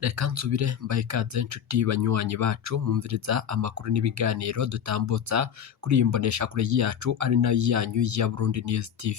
Reka nsubire mbahe ikaze nshuti banywanyi bacu mwumviriza amakuru n'ibiganiro dutambutsa kuri iyi mboneshakure yacu ari nayo yanyu ya Burundi News TV.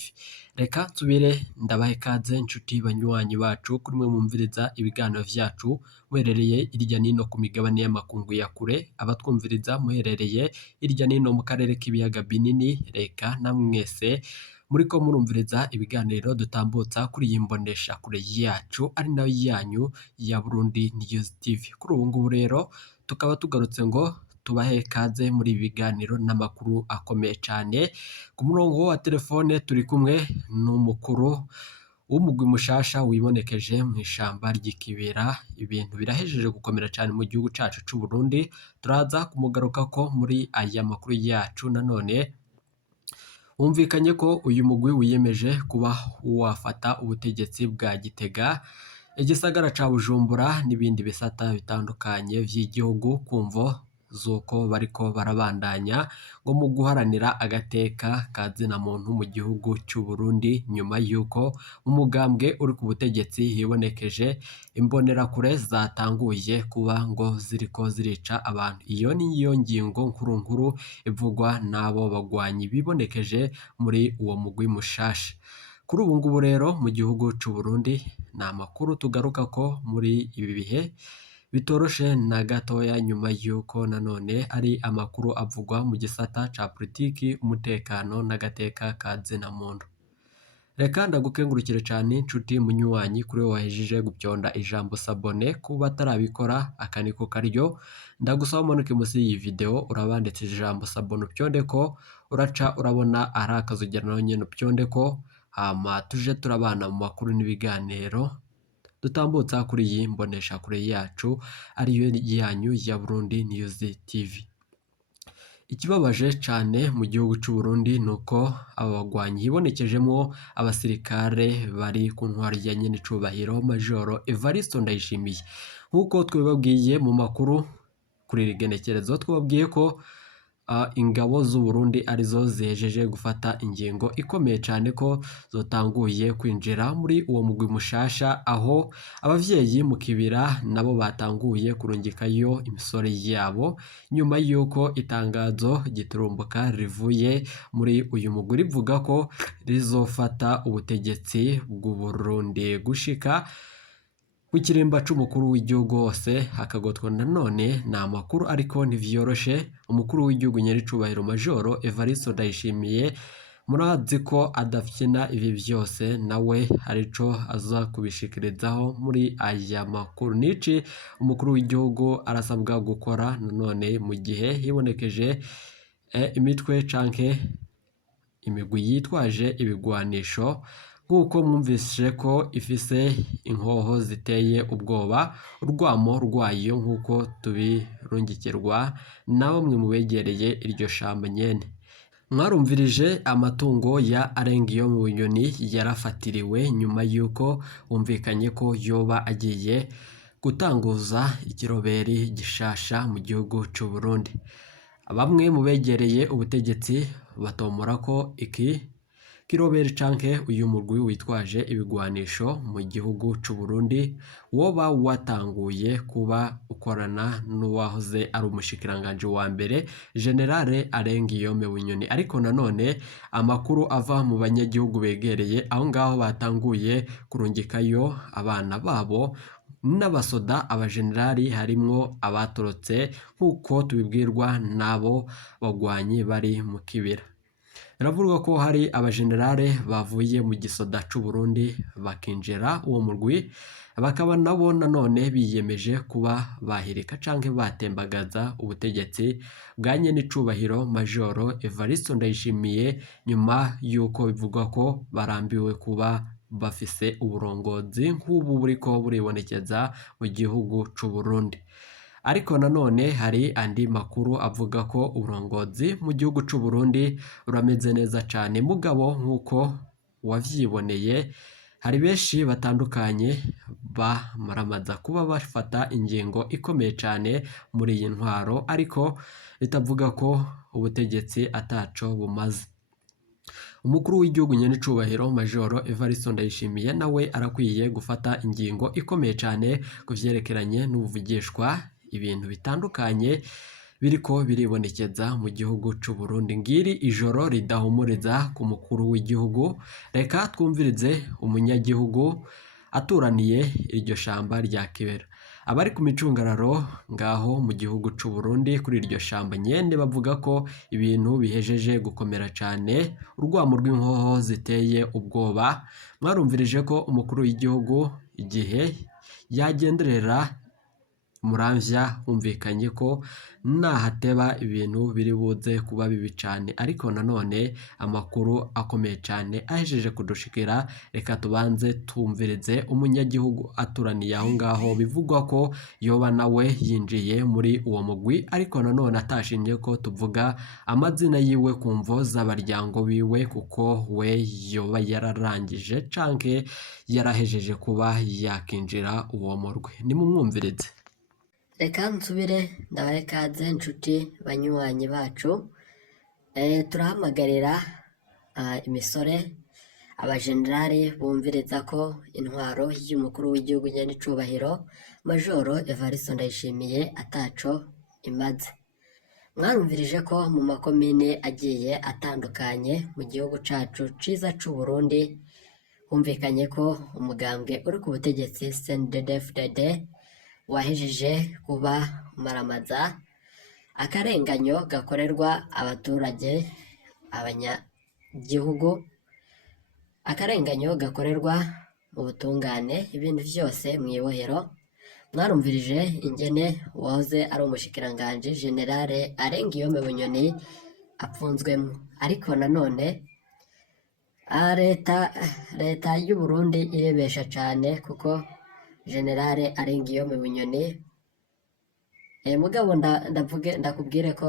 Reka nsubire ndabahe ikaze nshuti banywanyi bacu kuri mwe mwumviriza ibiganiro vyacu muherereye irya nino ku migabane y'amakungu ya kure, abatwumviriza muherereye irya nino mu karere k'ibiyaga binini. Reka namwese muriko murumviriza ibiganiro dutambutsa kuri iyi mboneshakure yacu ari nayo yanyu ya Burundi News TV. Kuri ubu ngubu rero tukaba tugarutse ngo tubahe ikaze muri ibi biganiro n'amakuru akomeye cyane. Ku murongo wa telefone turi kumwe n'umukuru w'umugwi mushasha wibonekeje mu ishamba ry'ikibera. Ibintu birahejeje gukomera cyane mu gihugu cacu c'u Burundi, turaza kumugaruka ko muri aya makuru yacu. Nanone humvikanye ko uyu mugwi wiyemeje kuba wafata ubutegetsi bwa Gitega, igisagara ca Bujumbura n'ibindi bisata bitandukanye vy'igihugu, kumvo zuko bariko barabandanya ngo mu guharanira agateka ka zina muntu mu gihugu c'u Burundi, nyuma yuko umugambwe uri ku butegetsi hibonekeje imbonerakure zatanguye kuba ngo ziriko zirica abantu. Iyo niyo ngingo nkuru ivugwa n'abo bagwanyi bibonekeje muri uwo mugwi mushasha. Kuri ubu ngubu rero mu gihugu c'u Burundi ni amakuru tugaruka ko muri ibi bihe bitoroshe na gatoya, nyuma yuko nanone ari amakuru avugwa mu gisata ca politiki, umutekano n'agateka ka zina muntu. Reka ndagukengurukire cyane nshuti munywanyi kuri we wahejeje gupyonda ijambo sabone. Kuba atarabikora aka niko karyo, ndagusaba umanuke munsi y'iyi video urabanditse ijambo sabone upyonde ko, uraca urabona ari akazogera naho nyene upyonde ko, hama tuje turabana mu makuru n'ibiganiro dutambutsa kuri iyi mboneshakure yacu ariyo yanyu ya Burundi News TV. Ikibabaje cyane mu gihugu c'u Burundi nuko aba bagwanyi hibonekejemo abasirikare bari ku ntwaro ya nyene icubahiro Majoro Evariste Ndayishimiye. Nkuko twebabwiye mu makuru kuri iri genekerezo, twababwiye ko ingabo z'u Burundi arizo zihejeje gufata ingingo ikomeye cyane ko zotanguye kwinjira muri uwo mugwi mushasha, aho abavyeyi mu kibira nabo batanguye kurungikayo imisore yabo, nyuma yuko itangazo giturumbuka rivuye muri uyu mugwi rivuga ko rizofata ubutegetsi bw'u Burundi gushika ku kirimba c'umukuru w'igihugu hose hakagotwa. Nanone ni amakuru ariko ntivyoroshe. Umukuru w'igihugu nyaricubahiro Majoro Evariste Ndayishimiye murazi ko adafyina ibi vyose, nawe harico aza kubishikirizaho muri aya makuru. Nici umukuru w'igihugu arasabwa gukora nanone mu gihe hibonekeje imitwe canke imigwi yitwaje ibigwanisho, nk'uko mwumvise ko ifise inkoho ziteye ubwoba, urwamo rwayo nk'uko tubirungikirwa na bamwe mu begereye iryo shamba nyene. Mwarumvirije amatungo ya Arengiyome Bunyoni yarafatiriwe nyuma yuko humvikanye ko yoba agiye gutanguza ikiroberi gishasha mu gihugu c'u Burundi. Bamwe mu begereye ubutegetsi batomora ko iki kiroberi canke uyu mugwi witwaje ibigwanisho mu gihugu c'u Burundi woba watanguye kuba ukorana n'uwahoze ari umushikiranganje wa mbere Generale Arengiyome Bunyoni. Ariko nanone amakuru ava mu banyagihugu begereye aho ngaho batanguye kurungikayo abana babo n'abasoda, abajenerali harimwo abatorotse nk'uko tubibwirwa n'abo bagwanyi bari mu kibira. Biravugwa ko hari abajenerale bavuye mu gisoda c'u Burundi bakinjira uwo murwi, bakaba nabo nanone biyemeje kuba bahirika canke batembagaza ubutegetsi bwa nyene icubahiro Majoro Evariste Ndayishimiye, nyuma yuko bivugwa ko barambiwe kuba bafise uburongozi nk'ubu buriko buribonekeza mu gihugu c'u Burundi. Ariko nanone hari andi makuru avuga ko uburongozi mu gihugu c'u Burundi burameze neza cane, mugabo nk'uko wavyiboneye hari benshi batandukanye bamaramaza kuba bafata ingingo ikomeye cane muri iyi ntwaro, ariko bitavuga ko ubutegetsi ataco bumaze. umukuru w'igihugu nyen'icubahiro Majoro Evariste Ndayishimiye nawe arakwiye gufata ingingo ikomeye cyane ku vyerekeranye n'ubuvugishwa ibintu bitandukanye biriko biribonekeza mu gihugu c'u Burundi. Ngiri ijoro ridahumuriza ku mukuru w'igihugu. Reka twumvirize umunyagihugu aturaniye iryo shamba rya Kibera. Abari ku micungararo ngaho mu gihugu c'u Burundi kuri iryo shamba nyene bavuga ko ibintu bihejeje gukomera cane, urwamo rw'inkoho ziteye ubwoba. Mwarumvirije ko umukuru w'igihugu igihe yagenderera Muramvya humvikanye ko nahateba ibintu biri buze kuba bibi cane, ariko nanone amakuru akomeye cane ahejeje kudushikira. Reka tubanze tumvirize umunyagihugu aturaniye aho ngaho, bivugwa ko yoba nawe yinjiye muri uwo mugwi, ariko nanone atashimye ko tuvuga amazina yiwe ku mvo z'abaryango biwe, kuko we yoba yararangije canke yarahejeje kuba yakinjira uwo murwi. Nimumwumvirize. Reka nsubire ndabahe ikaze nshuti banywanyi bacu. Turahamagarira imisore abajenerali bumviriza ko intwaro y'umukuru w'igihugu nyen'icubahiro Majoro Evariste Ndayishimiye ataco imaze. Mwarumvirije ko mu makomine agiye atandukanye mu gihugu cacu ciza c'u Burundi humvikanye ko umugambwe uri ku butegetsi CNDD-FDD wahejeje kuba maramaza akarenganyo gakorerwa abaturage, abanyagihugu, akarenganyo gakorerwa mu butungane, ibintu vyose mw'ibohero. Mwarumvirije ingene uwahoze ari umushikiranganji Generale Arengiyome Bunyoni apfunzwemwo, ariko nanone leta y'u Burundi irebesha cane, kuko Generale Arengiyome Bunyoni mugabo ndakubwire ko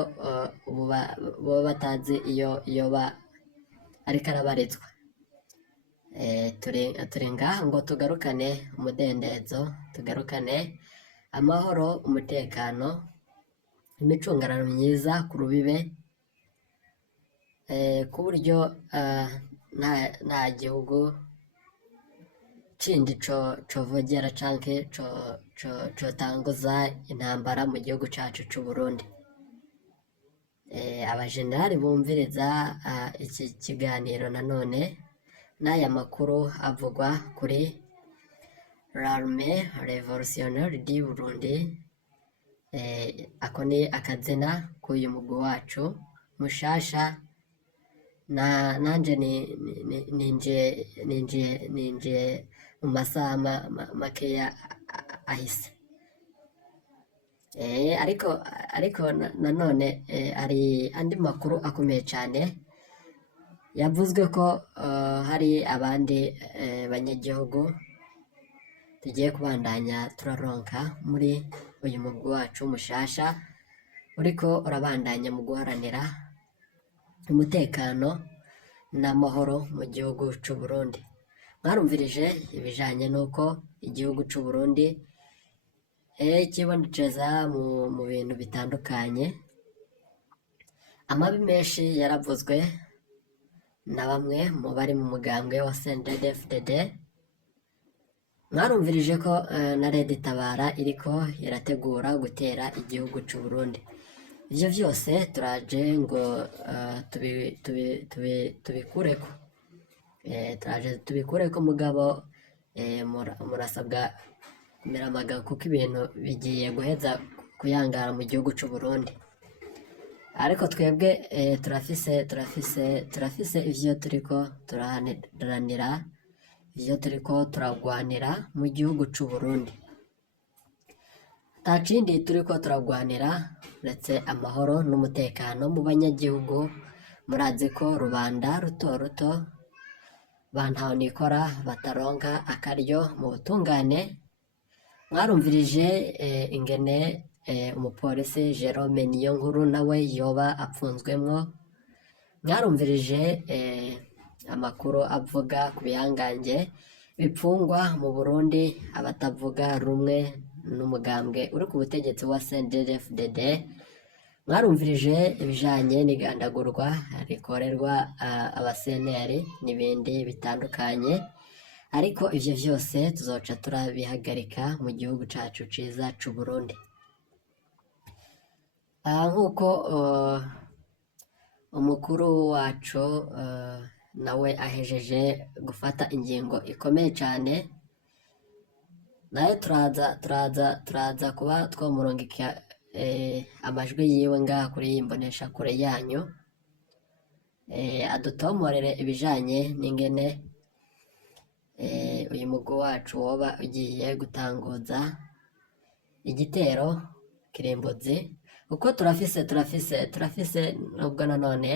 boba batazi iyo yoba ariko arabarizwa. Turi ngaha ngo tugarukane umudendezo, tugarukane amahoro, umutekano, imicungararo myiza ku rubibe, ku buryo nta gihugu kindi covogera canke cotanguza intambara mu gihugu cacu c'u Burundi. Abajenerali bumviriza iki kiganiro nanone n'aya makuru avugwa kuri l'armée révolutionnaire du Burundi, ako ni akazina k'uyu mugwi wacu mushasha. Nanje ninjiye mu masaha makeya ahise. Ariko nanone hari andi makuru akomeye cane yavuzwe ko hari abandi banyagihugu tugiye kubandanya turaronka muri uyu mugwi wacu mushasha uriko urabandanya mu guharanira umutekano n'amahoro mu gihugu c'u Burundi. Mwarumvirije ibijanye n'uko igihugu c'u Burundi kibonekeza mu bintu bitandukanye. Amabi menshi yaravuzwe na bamwe mu bari mu mugambwe wa CNDD-FDD. Mwarumvirije ko na Leta Itabara iriko irategura gutera igihugu c'u Burundi. Ivyo vyose turaje ngo tubikureko. Turaje tubikureko mugabo murasabwa kumera amagabo, kuko ibintu bigiye guheza kuyangara mu gihugu c'u Burundi. Ariko twebwe turafise ivyo turiko turaharanira, ivyo turiko turagwanira mu gihugu c'u Burundi. Nta kindi turiko turagwanira uretse amahoro n'umutekano mu banyagihugu. Murazi ko rubanda ruto ruto bantaho nikora bataronka akaryo mu butungane. Mwarumvirije ingene umupolisi Jerome Niyonkuru nawe yoba apfunzwemwo. Mwarumvirije amakuru avuga ku bihangange bipfungwa mu Burundi, abatavuga rumwe n'umugambwe uri ku butegetsi wa CNDD-FDD. mwarumvirije ibijanye n'igandagurwa rikorerwa abaseneri n'ibindi bitandukanye, ariko ivyo vyose tuzoca turabihagarika mu gihugu cacu ciza c'Uburundi. Nk'uko umukuru wacu nawe ahejeje gufata ingingo ikomeye cane, naye turaza kuba twomurungika amajwi yiwe ngaha kuri iyi mboneshakure yanyu, adutomorere ibijanye n'ingene uyu mugwi wacu woba ugiye gutanguza igitero kirimbuzi, kuko turafise nubwo nanone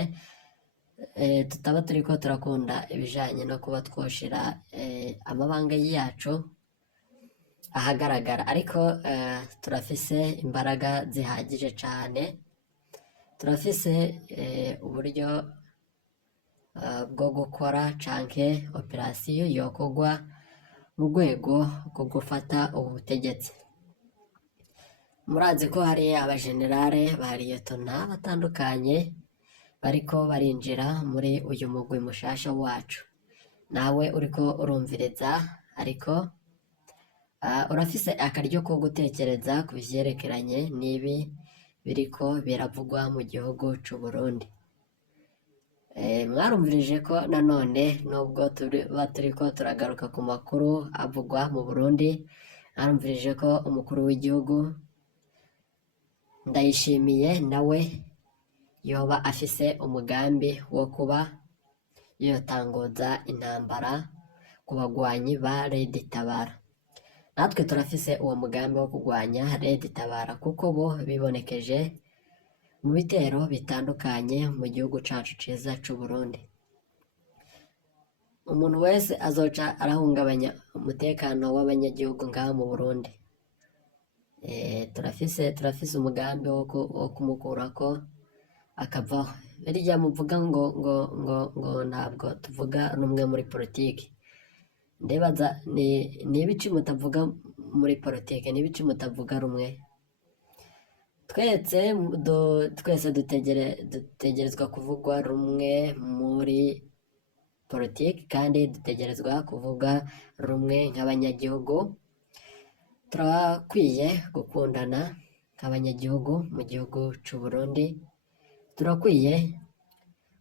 tutaba turiko turakunda ibijanye no kuba twoshira amabanga yacu ahagaragara, ariko turafise imbaraga zihagije cane, turafise uburyo bwo gukora canke operasiyo yokorwa mu rwego rwo gufata ubutegetsi. Murazi ko hari abajenerale ba liyetona batandukanye bariko barinjira muri uyu mugwi mushasha wacu. Nawe uriko urumviriza ariko urafise akaryo ko gutekereza ku vyerekeranye n'ibi biriko biravugwa mu gihugu c'Uburundi. Mwarumvirije ko nanone nubwo turiko turagaruka ku makuru avugwa mu Burundi, mwarumvirije ko umukuru w'igihugu Ndayishimiye nawe yoba afise umugambi wo kuba yotanguza intambara ku bagwanyi ba Red Tabara. Natwe turafise uwo mugambi wo kugwanya Red Tabara kuko bo bibonekeje mu bitero bitandukanye mu gihugu cacu ciza c'Uburundi. Umuntu wese azoca arahungabanya umutekano w'abanyagihugu ngaha mu Burundi, turafise umugambi wo kumukurako akavaho. Birya muvuga ngo ntabwo tuvuga rumwe muri politiki, ndibaza ni ibiki mutavuga muri politiki, ni ibiki mutavuga rumwe? Twese dutegerezwa kuvugwa rumwe muri politiki, kandi dutegerezwa kuvuga rumwe nk'abanyagihugu. Turakwiye gukundana nk'abanyagihugu mu gihugu c'Uburundi, turakwiye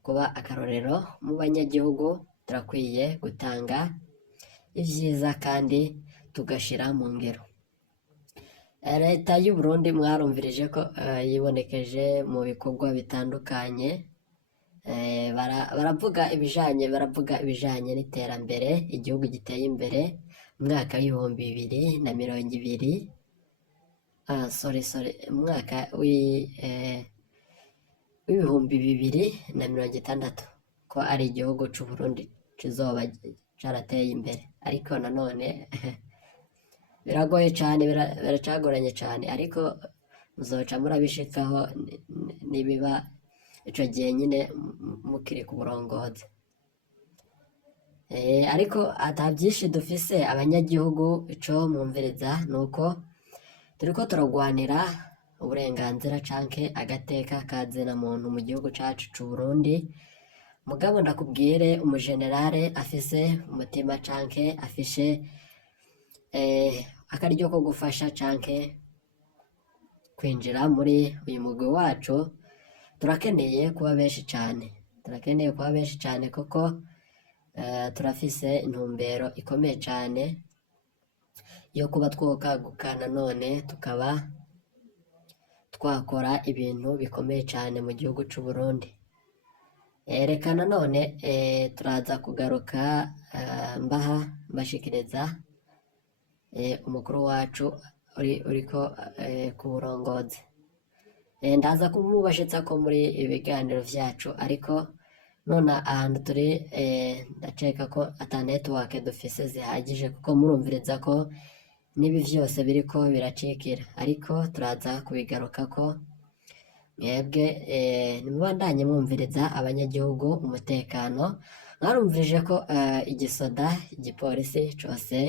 kuba akarorero mu banyagihugu, turakwiye gutanga ivyiza kandi tugashira mu ngiro. Leta y'u Burundi mwarumvirije ko yibonekeje mu bikorwa bitandukanye, baravuga ibijanye n'iterambere, igihugu giteye imbere mu mwaka w'ibihumbi 2020, umwaka w'ibihumbi 2060, ko ari igihugu c'Uburundi kizoba carateye imbere. Ariko nanone biragoye cane, biracagoranye cane, ariko muzoca murabishikaho nibiba ico gihe nyine mukiri ku burongozi. Ariko ata vyinshi dufise abanyagihugu, ico mwumviriza nuko turiko turagwanira uburenganzira canke agateka ka zina muntu mu gihugu cacu c'Uburundi. Mugabo ndakubwire, umujenerale afise umutima canke afishe akaryo ko gufasha canke kwinjira muri uyu mugwi wacu, turakeneye kuba benshi cane, kuko turafise intumbero ikomeye cane yo kuba twokaguka, nanone tukaba twakora ibintu bikomeye cane mu gihugu c'Uburundi. Reka nanone turaza kugaruka mbashikiriza umukuru wacu uriko ku burongozi. Ndaza kumubashitsa ko muri ibiganiro vyacu, ariko none ahantu turi ndaceka ko ata network dufise zihagije, kuko murumviriza ko n'ibi vyose biriko biracikira, ariko turaza kubigarukako. Mwebwe nimubandanye mwumviriza abanyagihugu umutekano. Mwarumvirije ko igisoda, igipolisi cose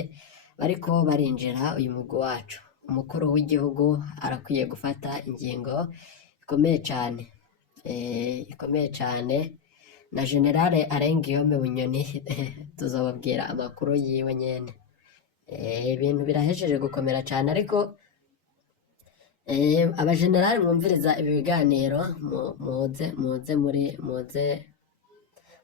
bariko barinjira uyu mugwi wacu. Umukuru w'igihugu arakwiye gufata ingingo ikomeye cane, ikomeye cane, na generale Arengiyome Bunyoni tuzobabwira amakuru yiwe nyene. Ibintu birahejeje gukomera cane, ariko abajenerali mwumviriza ibi biganiro,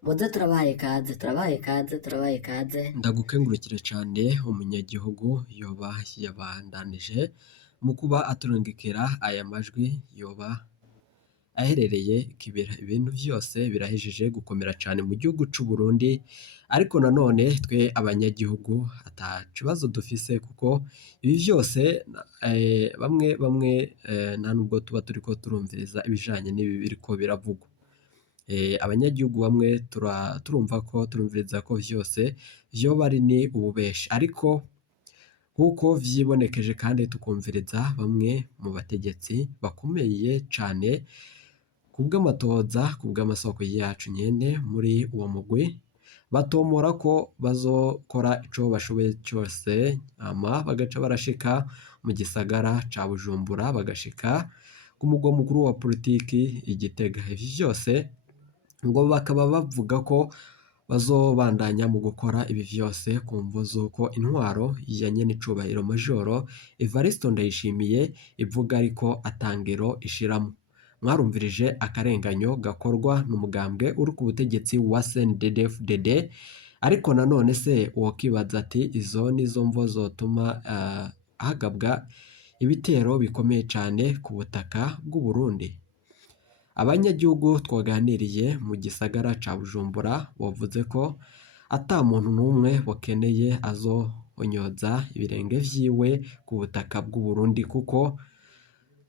muze turabahaye ikaze, turabahaye ikaze. Ndagukengurukire cane umunyagihugu yoba yabandanije mu kuba aturungikira aya majwi, yoba aherereye Kibera. Ibintu vyose birahejeje gukomera cane mu gihugu c'u Burundi, ariko nanone twe abanyagihugu ata kibazo dufise, kuko ibi vyose bamwe nta nubwo tuba turiko turumviriza ibijanye n'ibi biriko biravugwa. Abanyagihugu bamwe turumviriza ko vyose vyoba ari ni ububeshi, ariko nk'uko vyibonekeje kandi tukumviriza bamwe mu bategetsi bakomeye cane kubw'amatohoza, kubw'amasoko yacu nyene muri uwo mugwi, batomora ko bazokora ico bashoboye cose, hama bagaca barashika mu gisagara ca Bujumbura, bagashika ku mugwa mukuru wa politiki i Gitega. Ivyo vyose ngo bakaba bavuga ko bazobandanya mu gukora ibi vyose ku mvo z'uko intwaro ya nyenicubahiro Majoro Evariste Ndayishimiye ivuga ariko ata ngero ishiramwo. Mwarumvirije akarenganyo gakorwa n'umugambwe uri ku butegetsi wa CNDD-FDD, ariko nanone se wokibaza ati izo nizo mvo zotuma hagabwa ibitero bikomeye cane ku butaka bw'u Burundi? Abanyagihugu twaganiriye mu gisagara ca Bujumbura bavuze ko ata muntu n'umwe bakeneye azohonyoza ibirenge vyiwe ku butaka bw'u Burundi, kuko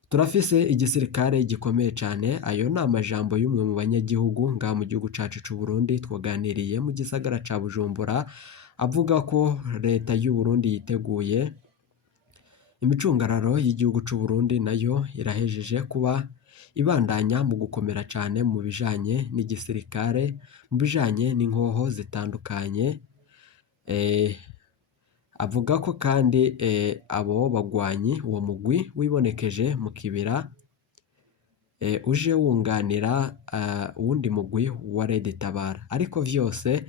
turafise igisirikare gikomeye cane. Ayo ni amajambo y'umwe mu banyagihugu ngaha mu gihugu cacu c'u Burundi twaganiriye mu gisagara ca Bujumbura, avuga ko leta y'u Burundi yiteguye. Imicungararo y'igihugu c'u Burundi nayo irahejeje kuba ibandanya mu gukomera cane mu bijanye n'igisirikare, mu bijanye n'inkoho zitandukanye. Avuga ko kandi abo bagwanyi, uwo mugwi wibonekeje mu Kibira, uje wunganira uwundi mugwi wa Red Tabara, ariko vyose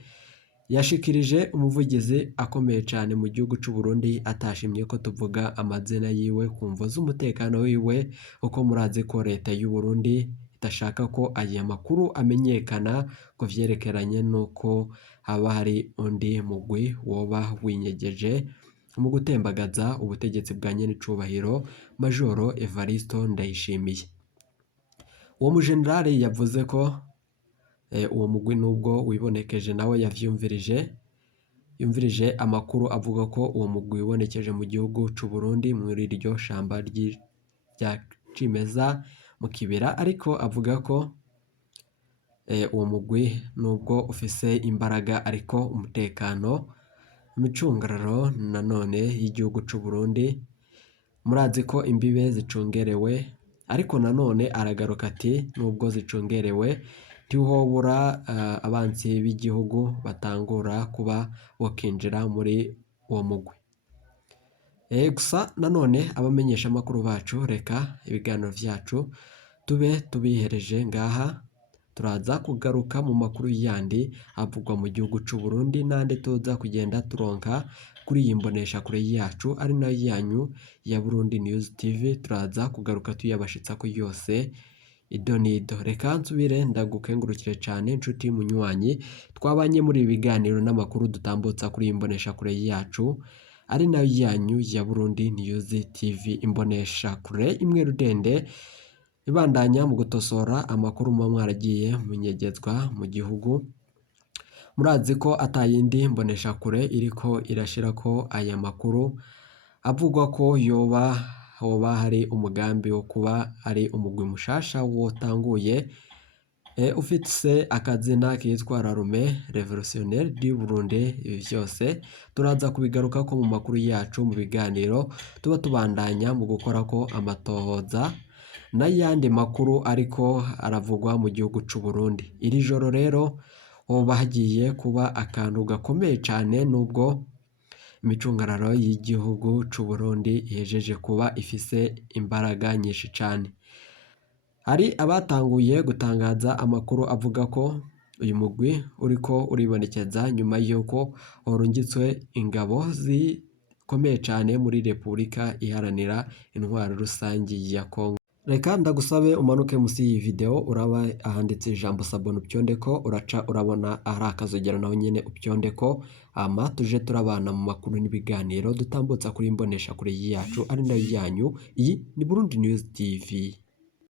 yashikirije umuvugizi akomeye cane mu gihugu c'u Burundi, atashimye ko tuvuga amazina yiwe ku mvo z'umutekano wiwe, kuko murazi ko leta y'u Burundi idashaka ko aya makuru amenyekana ko vyerekeranye n'uko haba hari undi mugwi woba winyegeje mu gutembagaza ubutegetsi bwa nyenicubahiro Majoro Evariste Ndayishimiye. Uwo mujenerali yavuze ko uwo mugwi nubwo wibonekeje nawe yumvirije amakuru avuga ko uwo mugwi wibonekeje mu gihugu c'u Burundi muri iryo shamba rya cimeza mu Kibera, ariko avuga ko uwo mugwi nubwo ufise imbaraga, ariko umutekano, imicungararo nanone y'igihugu c'u Burundi murazi ko imbibe zicungerewe, ariko nanone aragaruka ati nubwo zicungerewe ntihobura abansi b'igihugu batangura kuba bokinjira muri uwo mugwi. Gusa nanone abamenyesha amakuru bacu, reka ibiganiro vyacu tube tubihereje ngaha, turaza kugaruka mu makuru yandi avugwa mu gihugu c'u Burundi, nande tuza kugenda turonka kuri iyi mboneshakure yacu ari nayo yanyu ya Burundi News TV. Turaza kugaruka tuyabashitsako yose ido nido. Reka nsubire ndagukengurukire cane nshuti munywanyi twabanye muri ibi biganiro n'amakuru dutambutsa kuri iyi mboneshakure yacu ari nayo yanyu ya Burundi News TV, imboneshakure imwe rudende ibandanya mu gutosora amakuru muba mwaragiye munyegezwa mu gihugu. Murazi ko atayindi mboneshakure iriko irashirako aya makuru avugwa ko hoba hari umugambi wo kuba ari umugwi mushasha wotanguye ufise akazina kitwa Rarume Revolutionnaire du Burundi. Ibi vyose turaza kubigarukako mu makuru yacu mu biganiro tuba tubandanya mu gukorako amatohoza n'ayandi makuru ariko aravugwa mu gihugu c'u Burundi. Iri joro rero hoba hagiye kuba akantu gakomeye cane, nubwo imicungararo y'igihugu c'u Burundi ihejeje kuba ifise imbaraga nyinshi cane. Hari abatanguye gutangaza amakuru avuga ko uyu mugwi uriko uribonekeza nyuma y'uko warungitswe ingabo zikomeye cane muri Repubulika Iharanira Intwaro Rusangi ya Kongo. Reka ndagusabe umanuke musi y'iyi video uraba ahanditse ijambo sabone upyondeko, uraca urabona ahari akazogera naho nyene upyondeko, hama tuje turabana mu makuru n'ibiganiro dutambutsa kuri imbonesha kure yacu ari nayo yanyu. Iyi ni Burundi News TV.